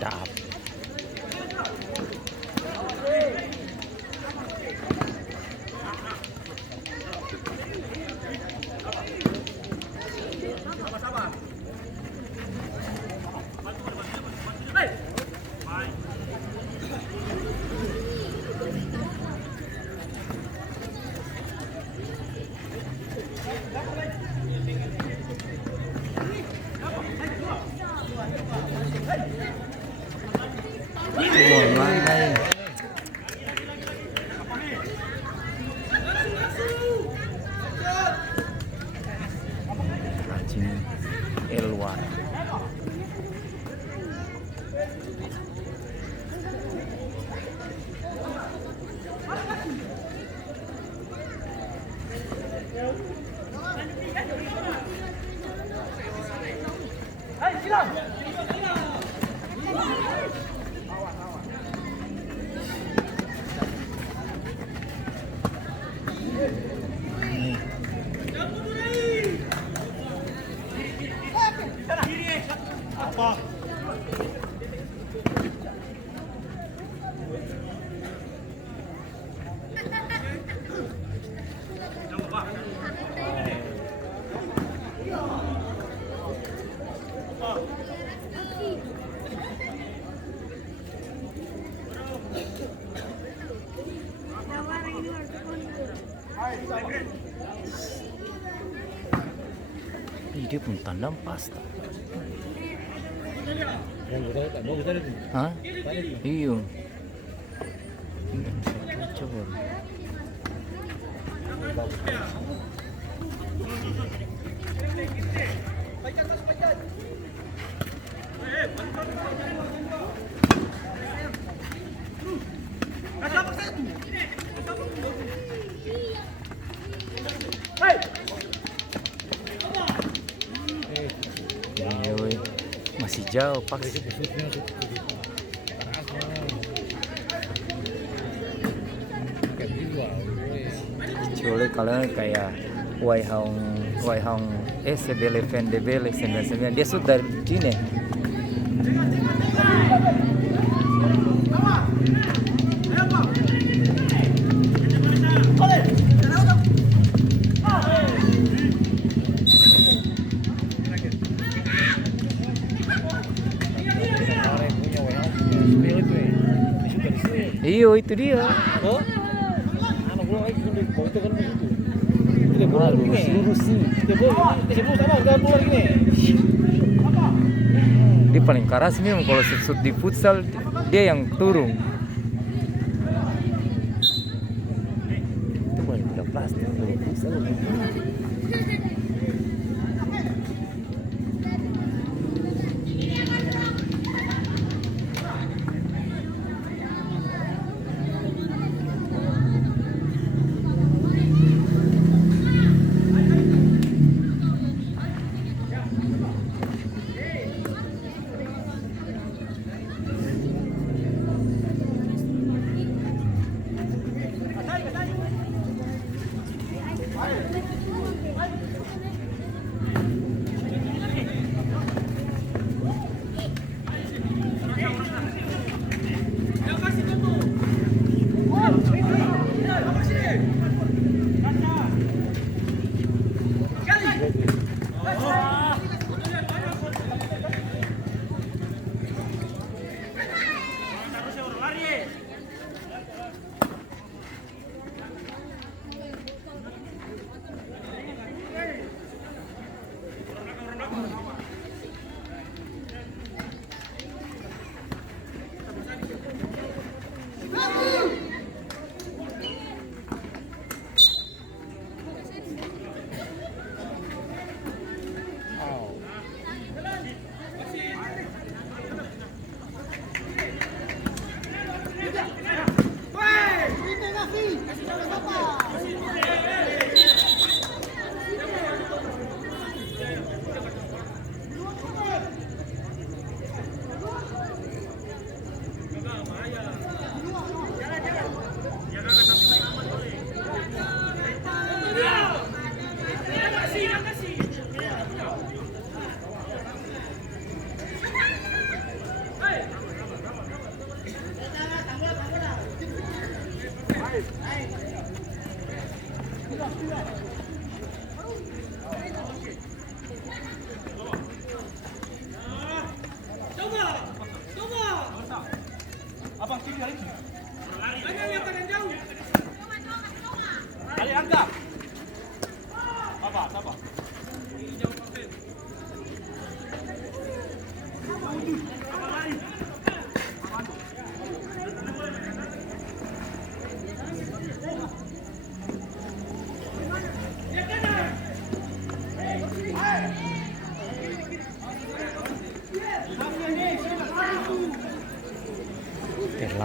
Sedap. Mulai rajin Elwar. Dia pun tandang pasta. Hah? Iya. Coba. Masih jauh pak. Kecuali kalau kayak Wai Hong sebele Vendebele 99 dia sudah dari sini. Iyo itu dia. Oh? Anak gua lagi itu kan begitu. Tidak boleh Lurus sih. Tidak sama enggak boleh gini. Dia paling keras memang kalau shoot di futsal dia yang turun. Itu paling tidak plastik kalau futsal.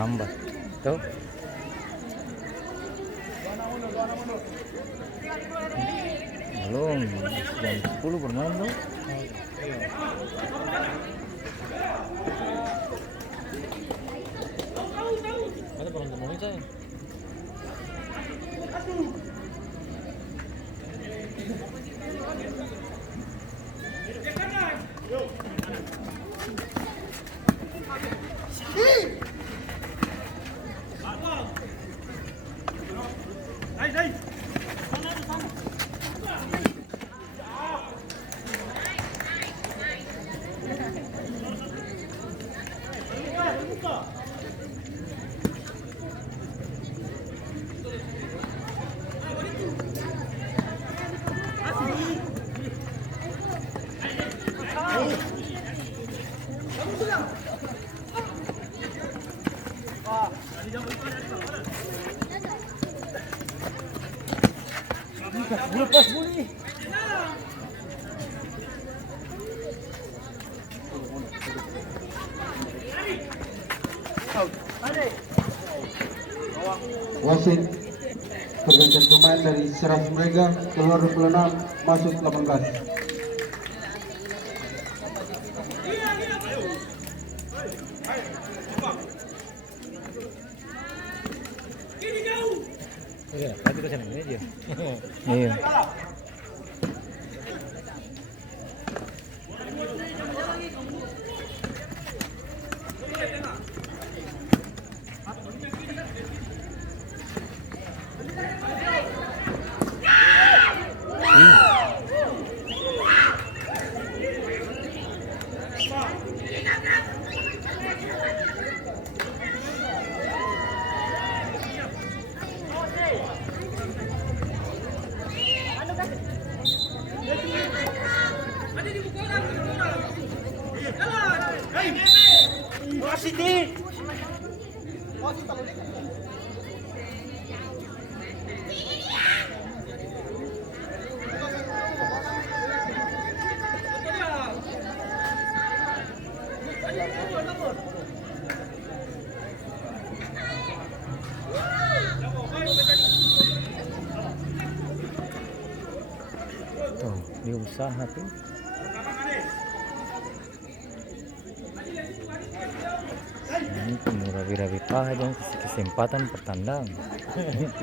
lambat. Tuh. Belum jam 10 bermain tuh. Ada penonton mau saya. Lepas boleh. Wasit pergantian pemain dari Seraf Mereka keluar 26 masuk 18. Iya, tadi ke sana aja. Iya. Tuh, dia usaha tuh. Ini penuh rapi-rapi paha dan kasih kesempatan pertandang.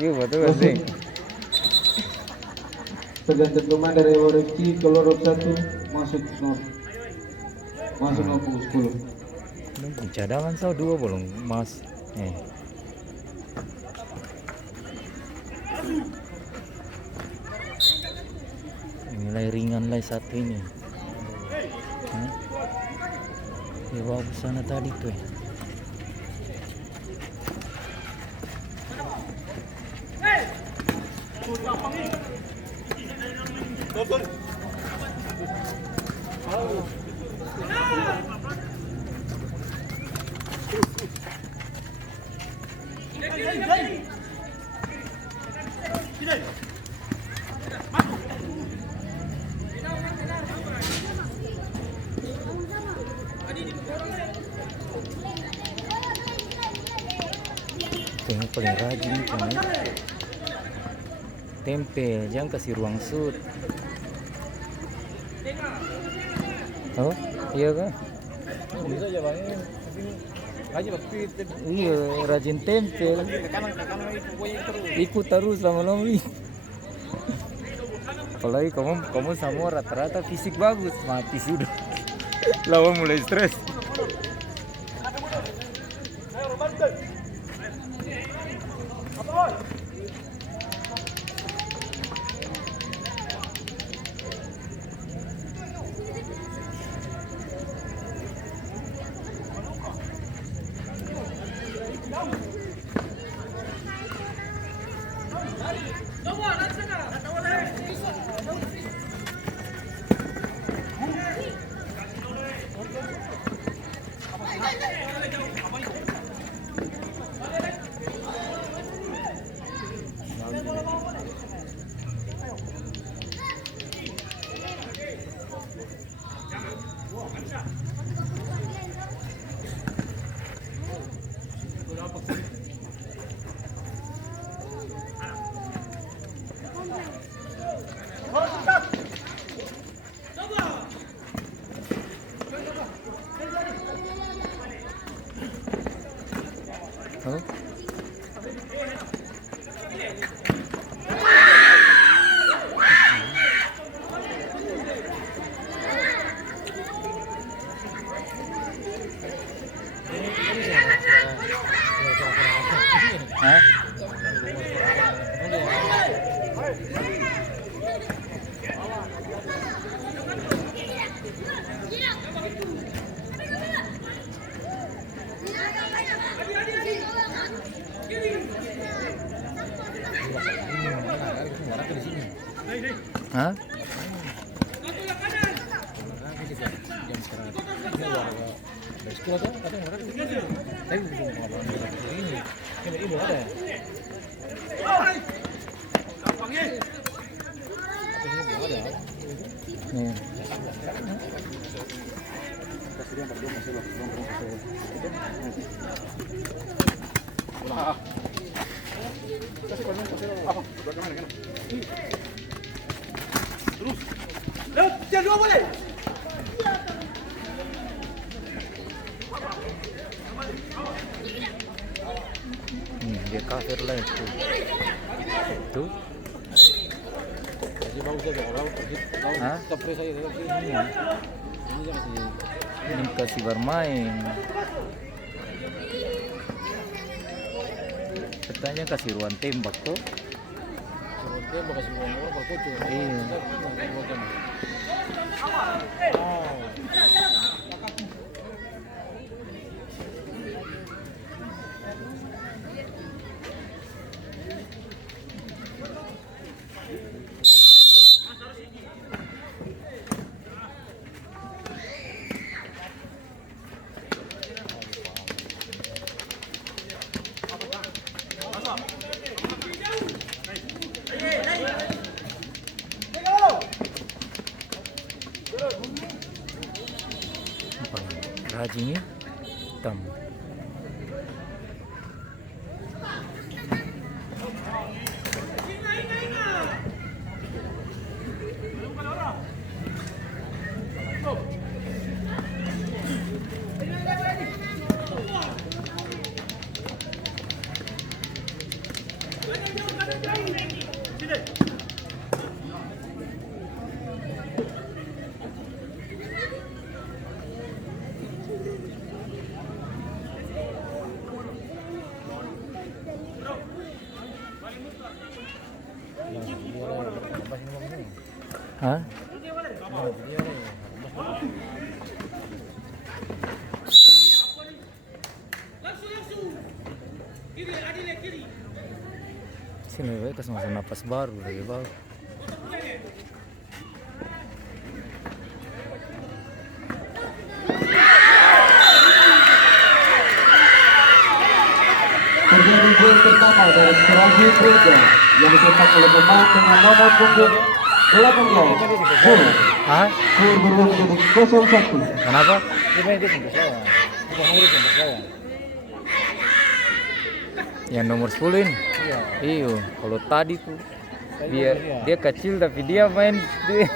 Iya betul sih. Pergantian pemain dari ORFC keluar 1 masuk 0. Masuk 10. Cadangan so 2 belum mas. Nilai ringan lah satu ini. Dia bawa ke sana tadi tuh. Yang paling rajin kan. Tempel, jangan kasih ruang shoot. Oh, iya kan? Bisa aja bang. Aja waktu Iya, rajin tempel. ke kanan itu pokoknya terus. Ikut terus lama-lama. Apalagi kamu sama rata-rata fisik bagus, mati sudah. Lawan mulai stres. Hah? Jam sekarang ini warga Besko atau yang mereka tapi belum ngomong ini ibu ada ya? Nih. Dia kafir lah itu. Tuh. Jadi bagus ya kalau Hah? terpres aja tapi ini jangan Ini kasih bermain. Katanya kasih ruang tembak tuh. dia bakal semua orang berkucu. Iya. Rajinnya hitam. Hah? Sini we kasih masa napas baru lagi bang. Terjadi gol pertama dari Serabi Gereja yang dicetak oleh pemain dengan nomor punggung 18. Gol. Hah? Skor berubah menjadi 0-1. Kenapa? Dia main dia sampai bawah. Dia ngurus sampai bawah. Yang nomor 10 ini? Iya. Iyo, kalau tadi tuh dia kecil tapi dia main dia.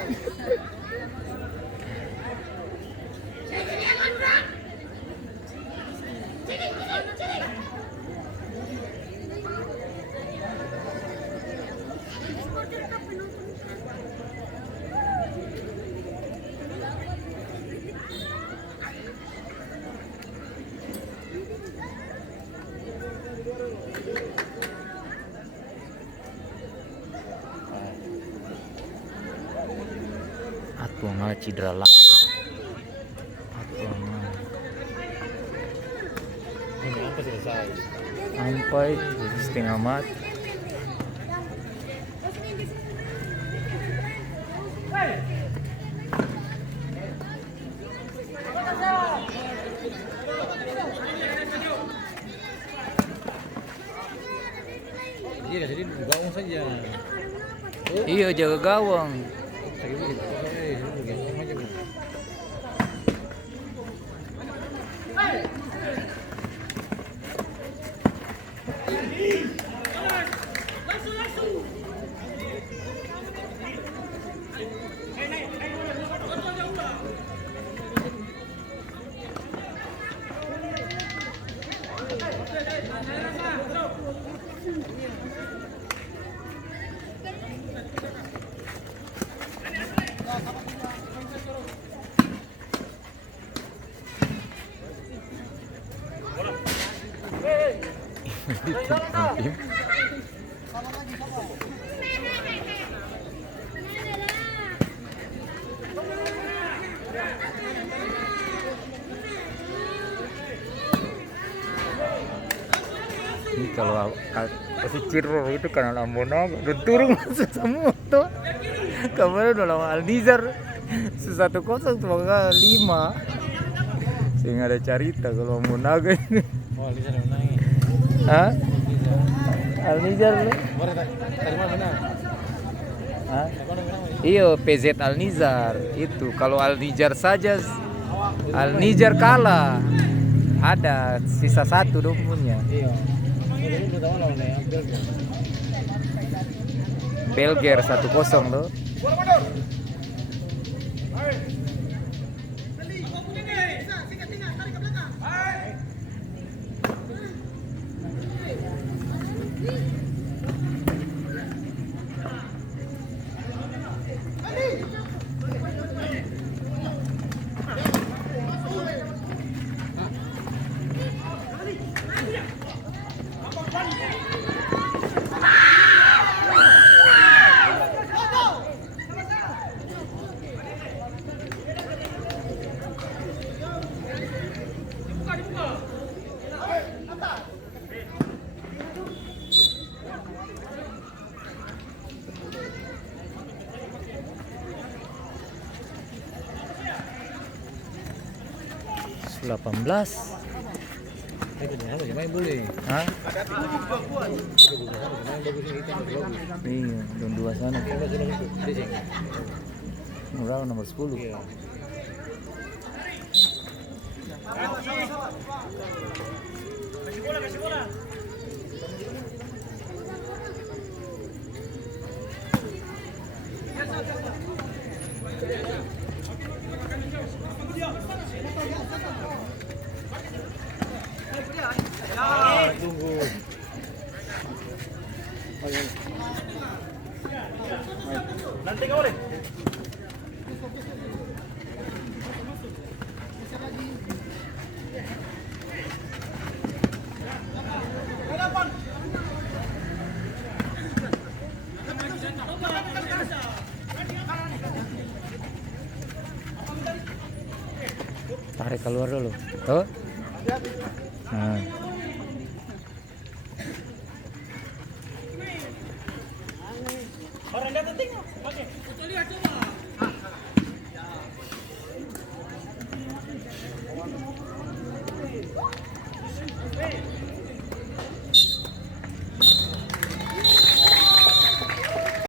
Atuh nggak cedera lah. Atuh nggak. Ini apa selesai? Sampai jadi setengah mati. Dia jadi gawang saja. Iya jaga gawang. Ini kalau kasih ciro itu karena lambona udah turun masuk semua tuh. Kemarin udah lawan Al Nizar 1-0 tuh 5. Sehingga ada cerita kalau mau naga ini. Oh, Lisa udah menangin. Hah? Lisa. Al Nizar lo? Kemarin tadi malam menang. Hah? Tadi malam menang. Iya, PZ Al Nizar itu. Kalau Al Nizar saja Al Nizar kalah. Ada sisa 1 dong punya. Iya. Ini dulu tahu lawan yang Belgia. Belgier 1-0 tuh. Delapan belas. Itu main boleh. Hah? Itu main bagus ini kita bagus. Iya, dan 2 sana. Kita sudah itu. Desing. Murah nomor 10. Iya. Tunggu. Nanti kau boleh. Tarik keluar dulu. Tuh. Nah.